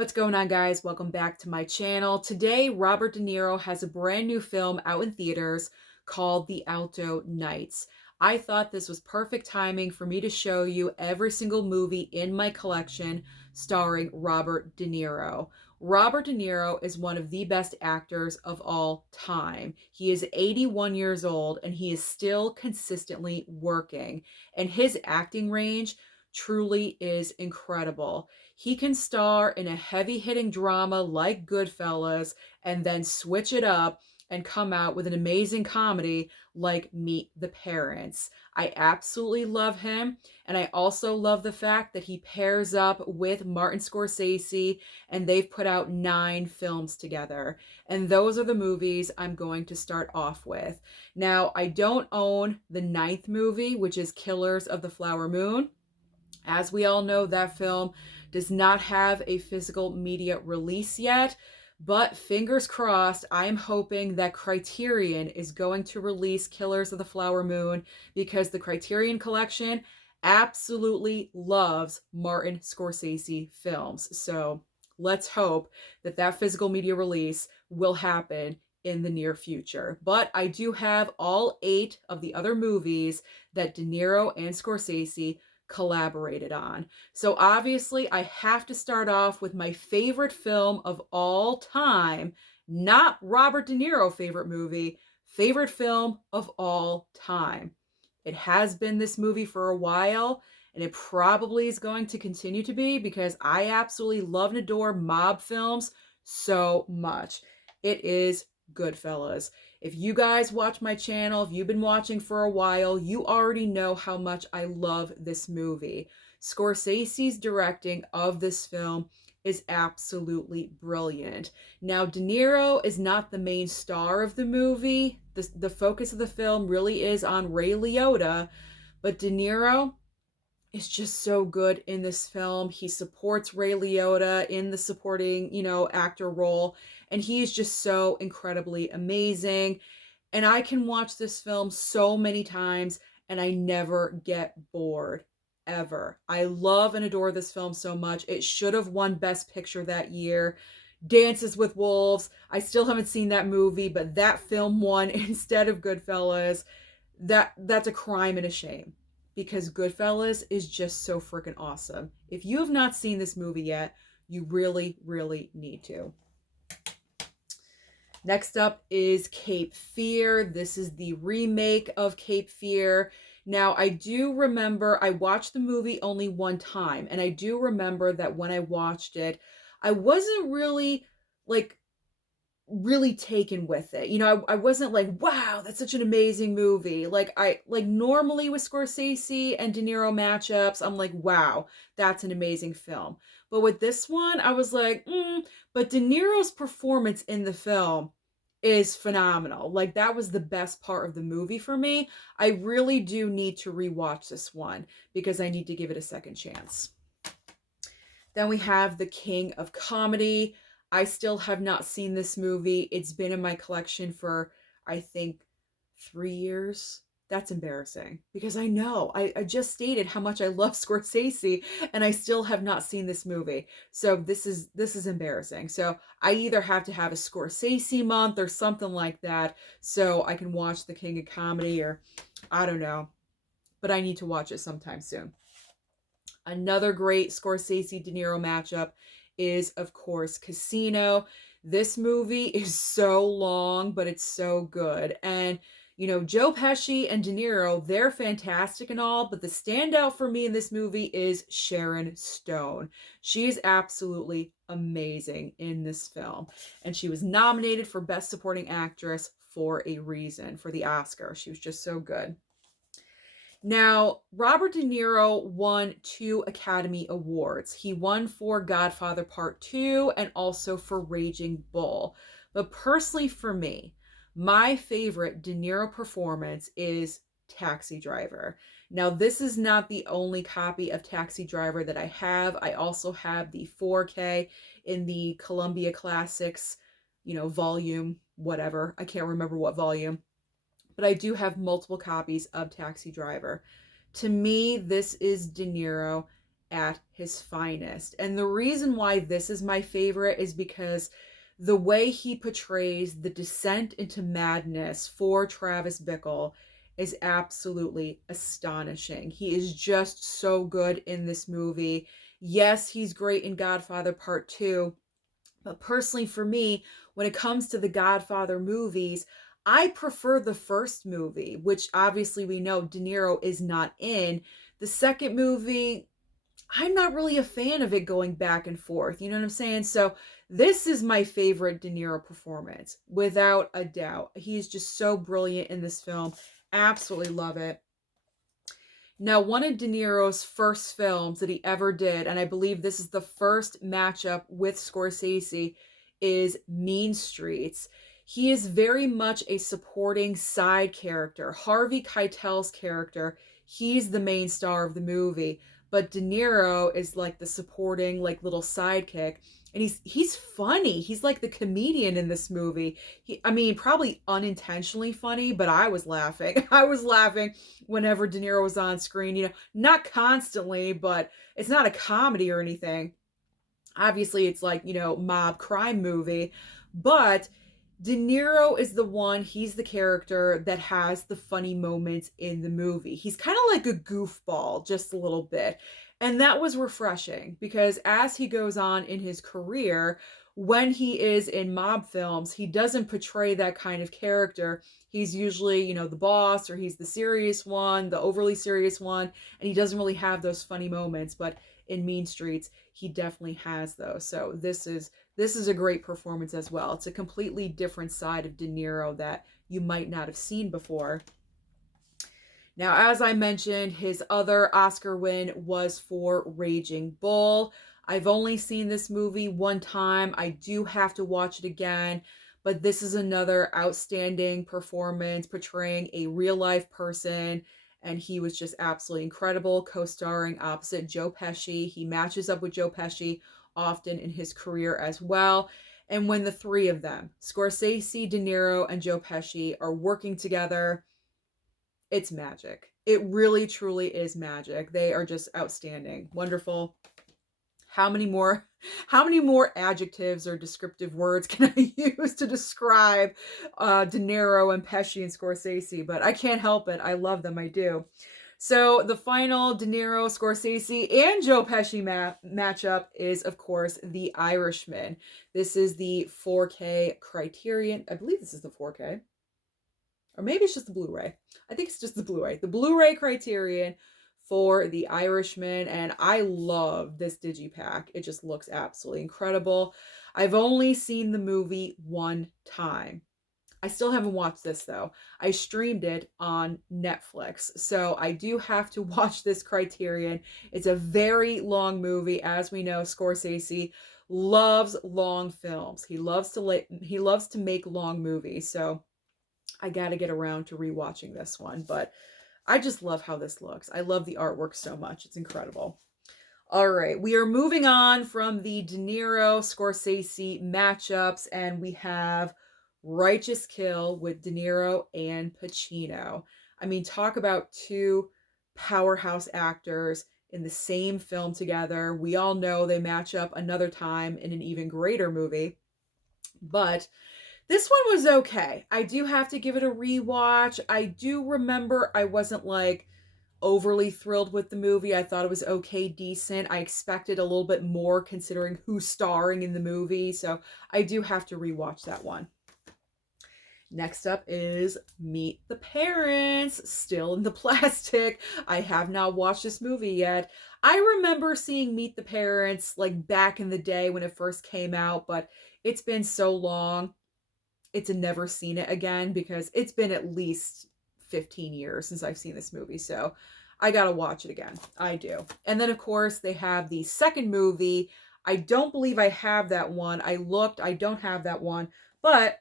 What's going on, guys? Welcome back to my channel. Today, Robert De Niro has a brand new film out in theaters called The Alto Nights. I thought this was perfect timing for me to show you every single movie in my collection starring Robert De Niro. Robert De Niro is one of the best actors of all time. He is 81 years old and he is still consistently working. And his acting range truly is incredible. He can star in a heavy-hitting drama like Goodfellas and then switch it up and come out with an amazing comedy like Meet the Parents. I absolutely love him, and I also love the fact that he pairs up with Martin Scorsese, and they've put out 9 films together. And those are the movies I'm going to start off with. Now, I don't own the 9th movie, which is Killers of the Flower Moon. As we all know, that film does not have a physical media release yet, but fingers crossed, I'm hoping that Criterion is going to release Killers of the Flower Moon because the Criterion Collection absolutely loves Martin Scorsese films. So let's hope that that physical media release will happen in the near future. But I do have all 8 of the other movies that De Niro and Scorsese collaborated on. So obviously I have to start off with my favorite film of all time, not Robert De Niro favorite movie, favorite film of all time. It has been this movie for a while, and it probably is going to continue to be because I absolutely love and adore mob films so much. It is Goodfellas. If you guys watch my channel, if you've been watching for a while, you already know how much I love this movie. Scorsese's directing of this film is absolutely brilliant. Now, De Niro is not the main star of the movie. The focus of the film really is on Ray Liotta, but De Niro is just so good in this film. He supports Ray Liotta in the supporting, actor role, and he is just so incredibly amazing. And I can watch this film so many times and I never get bored. Ever. I love and adore this film so much. It should have won Best Picture that year. Dances with Wolves. I still haven't seen that movie, but that film won instead of Goodfellas. That's a crime and a shame because Goodfellas is just so freaking awesome. If you have not seen this movie yet, you really, really need to. Next up is Cape Fear. This is the remake of Cape Fear. Now, I do remember I watched the movie only one time, and I do remember that when I watched it, I wasn't really taken with it. I wasn't like, wow, that's such an amazing movie. Like normally with Scorsese and De Niro matchups, I'm like, wow, that's an amazing film. But with this one, I was like, but De Niro's performance in the film is phenomenal. Like that was the best part of the movie for me. I really do need to rewatch this one because I need to give it a second chance. Then we have The King of Comedy. I still have not seen this movie. It's been in my collection for, I think, 3 years. That's embarrassing because I know I just stated how much I love Scorsese and I still have not seen this movie. So this is embarrassing. So I either have to have a Scorsese month or something like that so I can watch The King of Comedy, or I don't know, but I need to watch it sometime soon. Another great Scorsese De Niro matchup is, of course, Casino. This movie is so long, but it's so good. And, Joe Pesci and De Niro, they're fantastic and all, but the standout for me in this movie is Sharon Stone. She's absolutely amazing in this film. And she was nominated for Best Supporting Actress for a reason, for the Oscar. She was just so good. Now, Robert De Niro won 2 Academy Awards. He won for Godfather Part 2 and also for Raging Bull. But personally for me, my favorite De Niro performance is Taxi Driver. Now, this is not the only copy of Taxi Driver that I have. I also have the 4K in the Columbia Classics, volume, whatever. I can't remember what volume. But I do have multiple copies of Taxi Driver. To me, this is De Niro at his finest. And the reason why this is my favorite is because the way he portrays the descent into madness for Travis Bickle is absolutely astonishing. He is just so good in this movie. Yes, he's great in Godfather Part 2, but personally for me, when it comes to the Godfather movies, I prefer the first movie, which obviously we know De Niro is not in. The second movie, I'm not really a fan of it going back and forth. You know what I'm saying? So this is my favorite De Niro performance, without a doubt. He's just so brilliant in this film. Absolutely love it. Now, one of De Niro's first films that he ever did, and I believe this is the first matchup with Scorsese, is Mean Streets. He is very much a supporting side character. Harvey Keitel's character, he's the main star of the movie, but De Niro is like the supporting, like little sidekick. And he's funny. He's like the comedian in this movie. I mean, probably unintentionally funny, but I was laughing. I was laughing whenever De Niro was on screen. You know, not constantly, but it's not a comedy or anything. Obviously, it's like, you know, mob crime movie, but De Niro is the one, he's the character that has the funny moments in the movie. He's kind of like a goofball, just a little bit. And that was refreshing because as he goes on in his career, when he is in mob films, he doesn't portray that kind of character. He's usually, you know, the boss, or he's the serious one, the overly serious one, and he doesn't really have those funny moments. But in Mean Streets, he definitely has those. So this is a great performance as well. It's a completely different side of De Niro that you might not have seen before. Now, as I mentioned, his other Oscar win was for Raging Bull. I've only seen this movie one time. I do have to watch it again, but this is another outstanding performance portraying a real life person, and he was just absolutely incredible, co-starring opposite Joe Pesci. He matches up with Joe Pesci often in his career as well. And when the three of them, Scorsese, De Niro, and Joe Pesci, are working together, it's magic. It really, truly is magic. They are just outstanding. Wonderful. How many more adjectives or descriptive words can I use to describe De Niro and Pesci and Scorsese? But I can't help it. I love them. I do. So the final De Niro, Scorsese, and Joe Pesci matchup is, of course, The Irishman. This is the 4K Criterion. I believe this is the 4K. Or maybe it's just the Blu-ray. I think it's just the Blu-ray. The Blu-ray Criterion for The Irishman, and I love this digipack. It just looks absolutely incredible. I've only seen the movie one time. I still haven't watched this though. I streamed it on Netflix, so I do have to watch this Criterion. It's a very long movie. As we know, Scorsese loves long films. He loves to make long movies, so I got to get around to rewatching this one, but I just love how this looks. I love the artwork so much. It's incredible. All right, we are moving on from the De Niro Scorsese matchups, and we have Righteous Kill with De Niro and Pacino. I mean, talk about two powerhouse actors in the same film together. We all know they match up another time in an even greater movie, but this one was okay. I do have to give it a rewatch. I do remember I wasn't like overly thrilled with the movie. I thought it was okay, decent. I expected a little bit more considering who's starring in the movie. So I do have to rewatch that one. Next up is Meet the Parents, still in the plastic. I have not watched this movie yet. I remember seeing Meet the Parents like back in the day when it first came out, but it's been so long. It's a never seen it again because it's been at least 15 years since I've seen this movie. So I got to watch it again. I do. And then, of course, they have the second movie. I don't believe I have that one. I looked. I don't have that one. But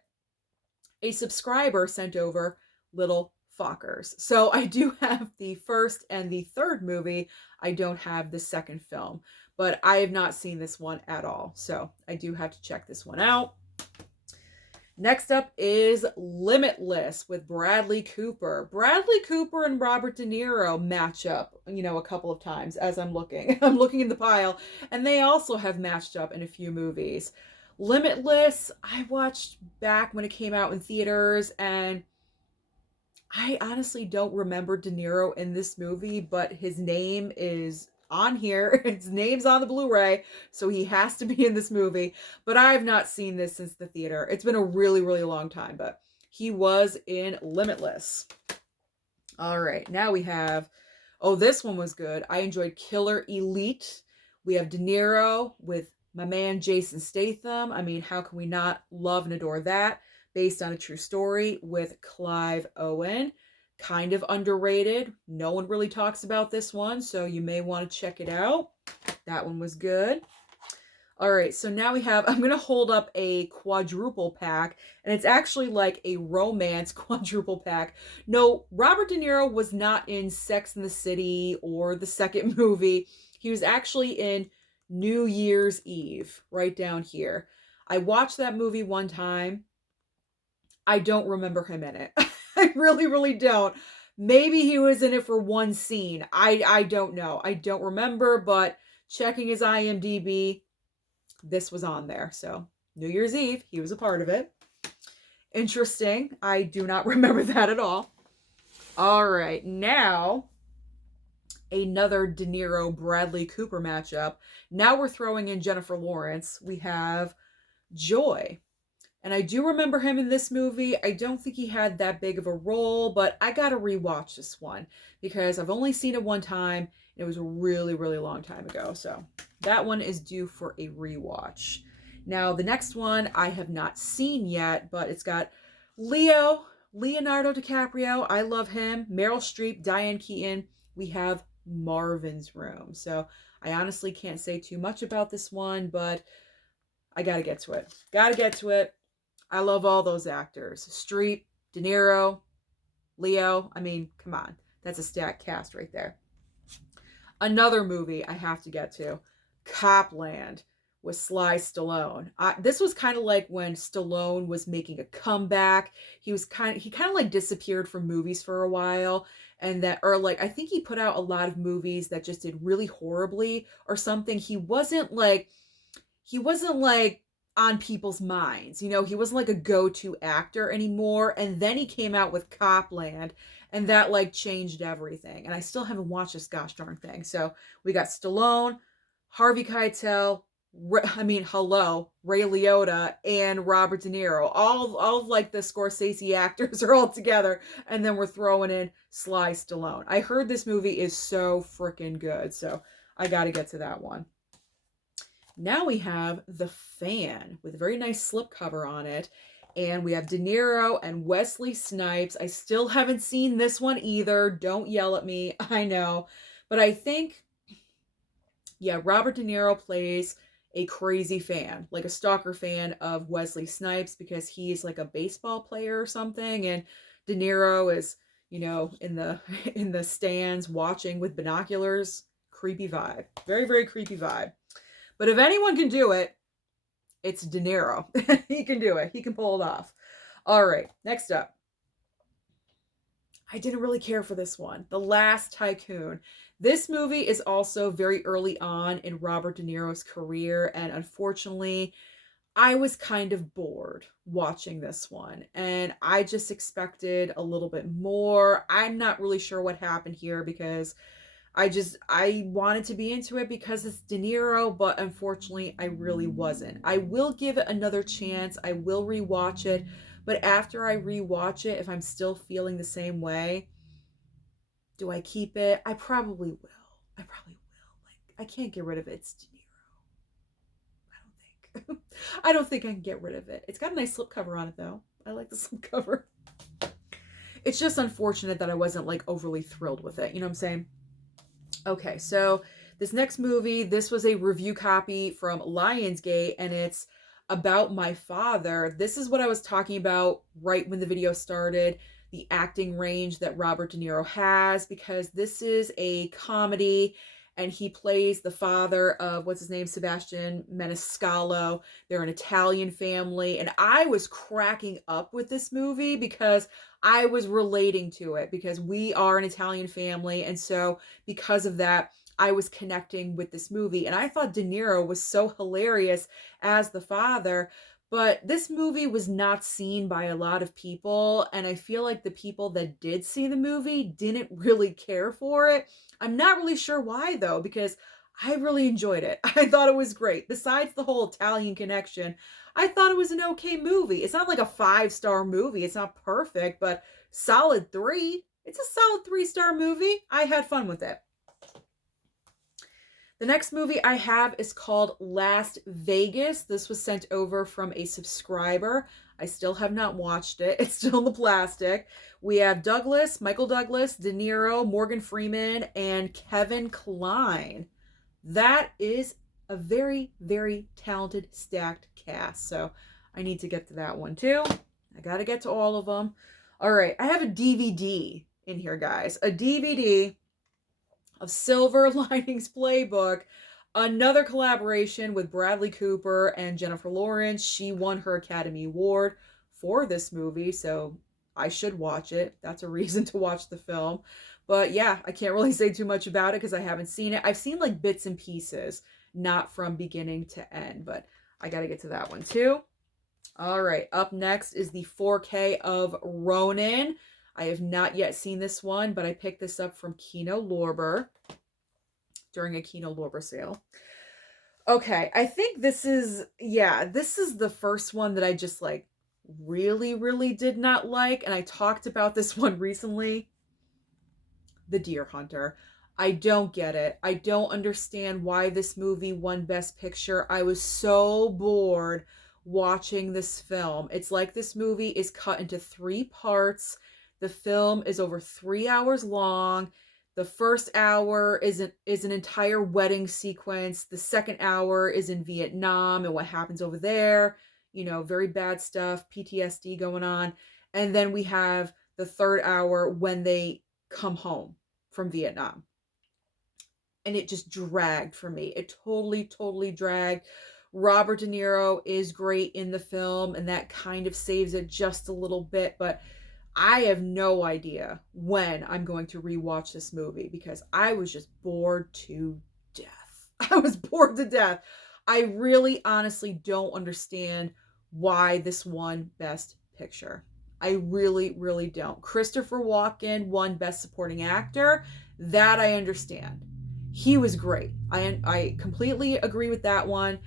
a subscriber sent over Little Fockers. So I do have the first and the third movie. I don't have the second film. But I have not seen this one at all. So I do have to check this one out. Next up is Limitless with Bradley Cooper. Bradley Cooper and Robert De Niro match up, a couple of times as I'm looking. I'm looking in the pile, and they also have matched up in a few movies. Limitless, I watched back when it came out in theaters, and I honestly don't remember De Niro in this movie, but his name is on here. His name's on the Blu-ray, so he has to be in this movie. But I have not seen this since the theater. It's been a really, really long time, but he was in Limitless. All right, now we have, oh, this one was good. I enjoyed Killer Elite. We have De Niro with my man Jason Statham. I mean, how can we not love and adore that? Based on a true story with Clive Owen. Kind of underrated. No one really talks about this one, so you may want to check it out. That one was good. All right, so now we have, I'm going to hold up a quadruple pack, and it's actually like a romance quadruple pack. No, Robert De Niro was not in Sex and the City or the second movie. He was actually in New Year's Eve, right down here. I watched that movie one time. I don't remember him in it. I really, really don't. Maybe he was in it for one scene. I don't know. I don't remember, but checking his IMDb, this was on there. So New Year's Eve, he was a part of it. Interesting. I do not remember that at all. All right, now another De Niro Bradley Cooper matchup. Now we're throwing in Jennifer Lawrence. We have Joy. And I do remember him in this movie. I don't think he had that big of a role, but I gotta rewatch this one because I've only seen it one time. It was a really, really long time ago. So that one is due for a rewatch. Now, the next one I have not seen yet, but it's got Leonardo DiCaprio. I love him. Meryl Streep, Diane Keaton. We have Marvin's Room. So I honestly can't say too much about this one, but I gotta get to it. Gotta get to it. I love all those actors. Streep, De Niro, Leo. I mean, come on. That's a stacked cast right there. Another movie I have to get to. Copland with Sly Stallone. This was kind of like when Stallone was making a comeback. He kind of like disappeared from movies for a while. And I think he put out a lot of movies that just did really horribly or something. He wasn't like on people's minds. He wasn't like a go-to actor anymore. And then he came out with Copland, and that like changed everything. And I still haven't watched this gosh darn thing. So we got Stallone, Harvey Keitel, Ray Liotta, and Robert De Niro. All of like the Scorsese actors are all together. And then we're throwing in Sly Stallone. I heard this movie is so freaking good. So I got to get to that one. Now we have The Fan with a very nice slipcover on it. And we have De Niro and Wesley Snipes. I still haven't seen this one either. Don't yell at me. I know. But I think, yeah, Robert De Niro plays a crazy fan, like a stalker fan of Wesley Snipes because he's like a baseball player or something. And De Niro is, in the stands watching with binoculars. Creepy vibe. Very, very creepy vibe. But if anyone can do it, it's De Niro. He can do it. He can pull it off. All right, next up. I didn't really care for this one. The Last Tycoon. This movie is also very early on in Robert De Niro's career, and unfortunately, I was kind of bored watching this one, and I just expected a little bit more. I'm not really sure what happened here because I wanted to be into it because it's De Niro, but unfortunately I really wasn't. I will give it another chance. I will rewatch it, but after I rewatch it, if I'm still feeling the same way, do I keep it? I probably will. Like, I can't get rid of it. It's De Niro. I don't think. I don't think I can get rid of it. It's got a nice slipcover on it though. I like the slipcover. It's just unfortunate that I wasn't like overly thrilled with it. You know what I'm saying? Okay, so this next movie, this was a review copy from Lionsgate, and it's about my father. This is what I was talking about right when the video started, the acting range that Robert De Niro has, because this is a comedy, and he plays the father of, what's his name, Sebastian Maniscalco. They're an Italian family, and I was cracking up with this movie because I was relating to it, because we are an Italian family, and so because of that, I was connecting with this movie, and I thought De Niro was so hilarious as the father. But this movie was not seen by a lot of people, and I feel like the people that did see the movie didn't really care for it. I'm not really sure why though, because I really enjoyed it. I thought it was great. Besides the whole Italian connection, I thought it was an okay movie. It's not like a 5-star movie. It's not perfect, but solid 3. It's a solid 3-star movie. I had fun with it. The next movie I have is called Las Vegas. This was sent over from a subscriber. I still have not watched it. It's still in the plastic. We have Michael Douglas, De Niro, Morgan Freeman, and Kevin Kline. That is a very, very talented, stacked cast. So I need to get to that one too. I got to get to all of them. All right. I have a DVD in here, guys. A DVD of Silver Linings Playbook, another collaboration with Bradley Cooper and Jennifer Lawrence. She won her Academy Award for this movie, so I should watch it. That's a reason to watch the film. But yeah, I can't really say too much about it because I haven't seen it. I've seen like bits and pieces, not from beginning to end, but I got to get to that one too. All right, up next is the 4K of Ronin. I have not yet seen this one, but I picked this up from Kino Lorber during a Kino Lorber sale. Okay, I think this is the first one that I just like really, really did not like. And I talked about this one recently. The Deer Hunter. I don't get it. I don't understand why this movie won Best Picture. I was so bored watching this film. It's like this movie is cut into 3 parts. The film is over 3 hours long. The first hour is an entire wedding sequence. The second hour is in Vietnam and what happens over there. You know, very bad stuff, PTSD going on. And then we have the third hour when they come home from Vietnam. And it just dragged for me. It totally, totally dragged. Robert De Niro is great in the film, and that kind of saves it just a little bit, but I have no idea when I'm going to rewatch this movie because I was just bored to death. I was bored to death. I really honestly don't understand why this won Best Picture. I really, really don't. Christopher Walken won Best Supporting Actor. That I understand. He was great. I completely agree with that one.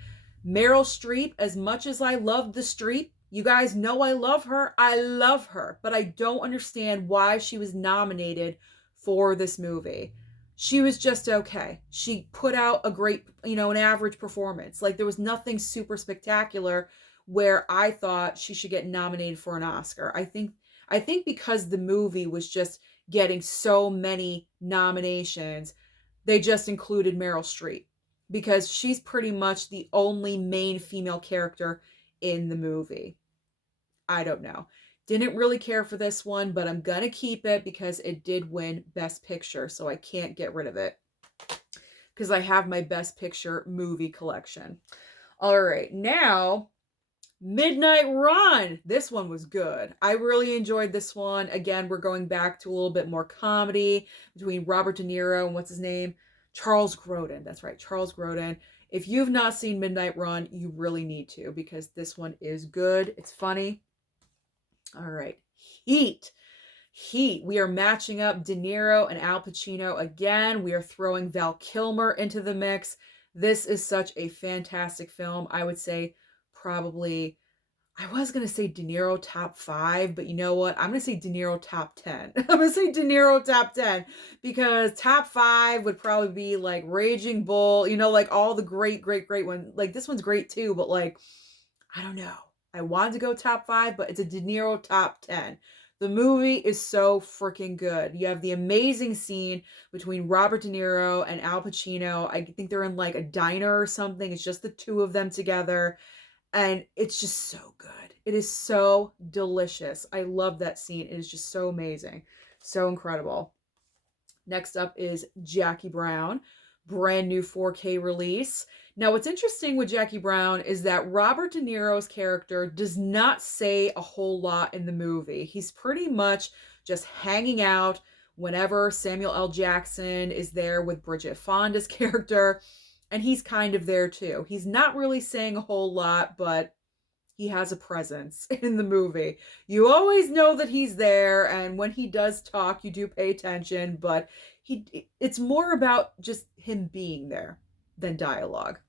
Meryl Streep, as much as I loved the Streep, you guys know I love her. I love her, but I don't understand why she was nominated for this movie. She was just okay. She put out a great, an average performance. Like there was nothing super spectacular where I thought she should get nominated for an Oscar. I think because the movie was just getting so many nominations, they just included Meryl Streep because she's pretty much the only main female character in the movie. I don't know. Didn't really care for this one, but I'm gonna keep it because it did win Best Picture, so I can't get rid of it because I have my Best Picture movie collection. All right, now Midnight Run. This one was good. I really enjoyed this one. Again, we're going back to a little bit more comedy between Robert De Niro and what's his name? Charles Grodin. That's right, Charles Grodin. If you've not seen Midnight Run, you really need to because this one is good. It's funny. All right. Heat. We are matching up De Niro and Al Pacino again. We are throwing Val Kilmer into the mix. This is such a fantastic film. I would say probably, I was going to say De Niro top 5, but you know what? I'm going to say De Niro top 10. I'm going to say De Niro top 10 because top 5 would probably be like Raging Bull, like all the great ones. Like this one's great too, but like, I don't know. I wanted to go top 5, but it's a De Niro top 10. The movie is so freaking good. You have the amazing scene between Robert De Niro and Al Pacino. I think they're in like a diner or something. It's just the two of them together. And it's just so good. It is so delicious. I love that scene. It is just so amazing. So incredible. Next up is Jackie Brown. brand new 4K release. Now, what's interesting with Jackie Brown is that Robert De Niro's character does not say a whole lot in the movie. He's pretty much just hanging out whenever Samuel L. Jackson is there with Bridget Fonda's character, and he's kind of there too. He's not really saying a whole lot, but he has a presence in the movie. You always know that he's there, and when he does talk, you do pay attention, but it's more about just him being there than dialogue.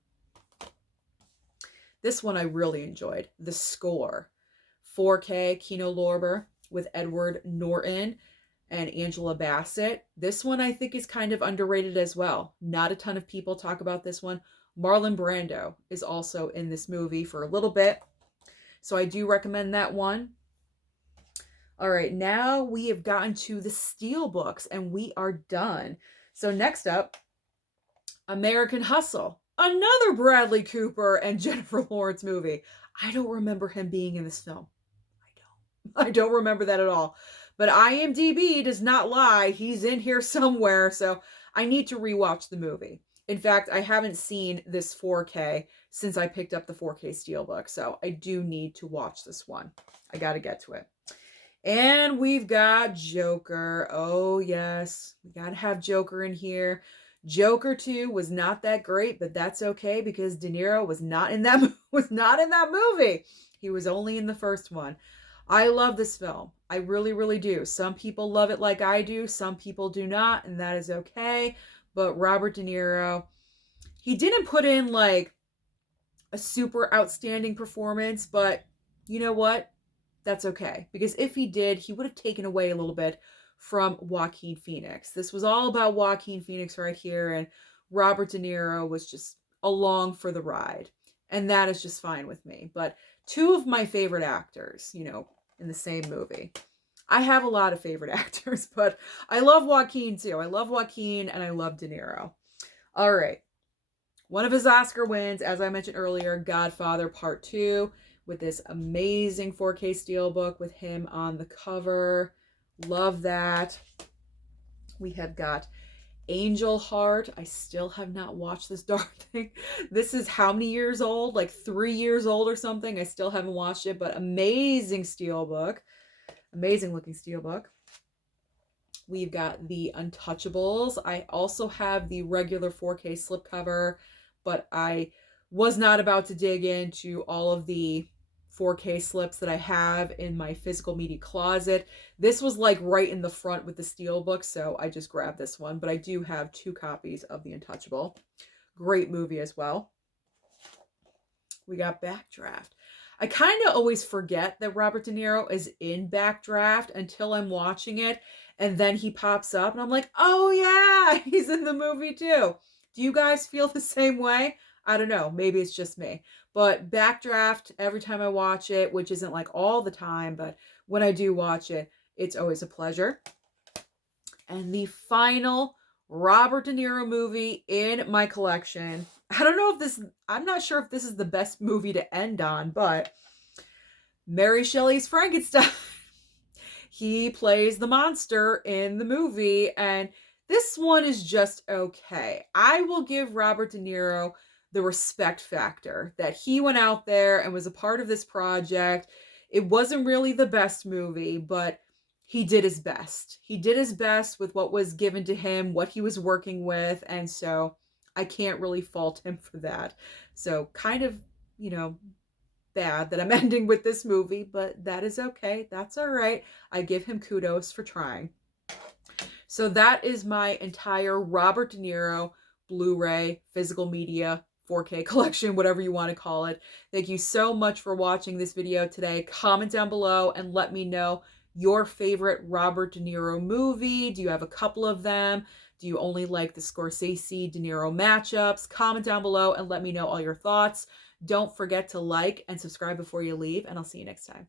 This one I really enjoyed. The Score. 4K Kino Lorber with Edward Norton and Angela Bassett. This one I think is kind of underrated as well. Not a ton of people talk about this one. Marlon Brando is also in this movie for a little bit, so I do recommend that one. All right, now we have gotten to the Steelbooks and we are done. So next up, American Hustle. Another Bradley Cooper and Jennifer Lawrence movie. I don't remember him being in this film. I don't remember that at all. But IMDb does not lie. He's in here somewhere, so I need to rewatch the movie. In fact, I haven't seen this 4K since I picked up the 4K Steelbook, so I do need to watch this one. I got to get to it. And we've got Joker. Oh, yes. We got to have Joker in here. Joker 2 was not that great, but that's okay because De Niro was not in that movie. He was only in the first one. I love this film. I really, really do. Some people love it like I do. Some people do not, and that is okay. But Robert De Niro, he didn't put in like a super outstanding performance, but you know what? That's okay. Because if he did, he would have taken away a little bit from Joaquin Phoenix. This was all about Joaquin Phoenix right here, and Robert De Niro was just along for the ride. And that is just fine with me. But two of my favorite actors, you know, in the same movie. I have a lot of favorite actors, but I love Joaquin too. I love Joaquin and I love De Niro. All right. One of his Oscar wins, as I mentioned earlier, Godfather Part 2, with this amazing 4K Steelbook with him on the cover. Love that. We have got Angel Heart. I still have not watched this darn thing. This is how many years old? Like 3 years old or something. I still haven't watched it, but amazing Steelbook. Amazing looking Steelbook. We've got the Untouchables. I also have the regular 4K slipcover, but I was not about to dig into all of the 4K slips that I have in my physical media closet. This was like right in the front with the Steelbook, so I just grabbed this one. But I do have 2 copies of The Untouchable. Great movie as well. We got Backdraft. I kind of always forget that Robert De Niro is in Backdraft until I'm watching it, and then he pops up, and I'm like, oh yeah, he's in the movie too. Do you guys feel the same way? I don't know. Maybe it's just me. But Backdraft, every time I watch it, which isn't like all the time, but when I do watch it, it's always a pleasure. And the final Robert De Niro movie in my collection. I'm not sure if this is the best movie to end on, but Mary Shelley's Frankenstein. He plays the monster in the movie, and this one is just okay. I will give Robert De Niro the respect factor that he went out there and was a part of this project. It wasn't really the best movie, but he did his best. He did his best with what was given to him, what he was working with, and so I can't really fault him for that. So kind of, you know, bad that I'm ending with this movie, but that is okay. That's all right. I give him kudos for trying. So that is my entire Robert De Niro Blu-ray physical media 4K collection, whatever you want to call it. Thank you so much for watching this video today. Comment down below and let me know your favorite Robert De Niro movie. Do you have a couple of them? Do you only like the Scorsese De Niro matchups? Comment down below and let me know all your thoughts. Don't forget to like and subscribe before you leave, and I'll see you next time.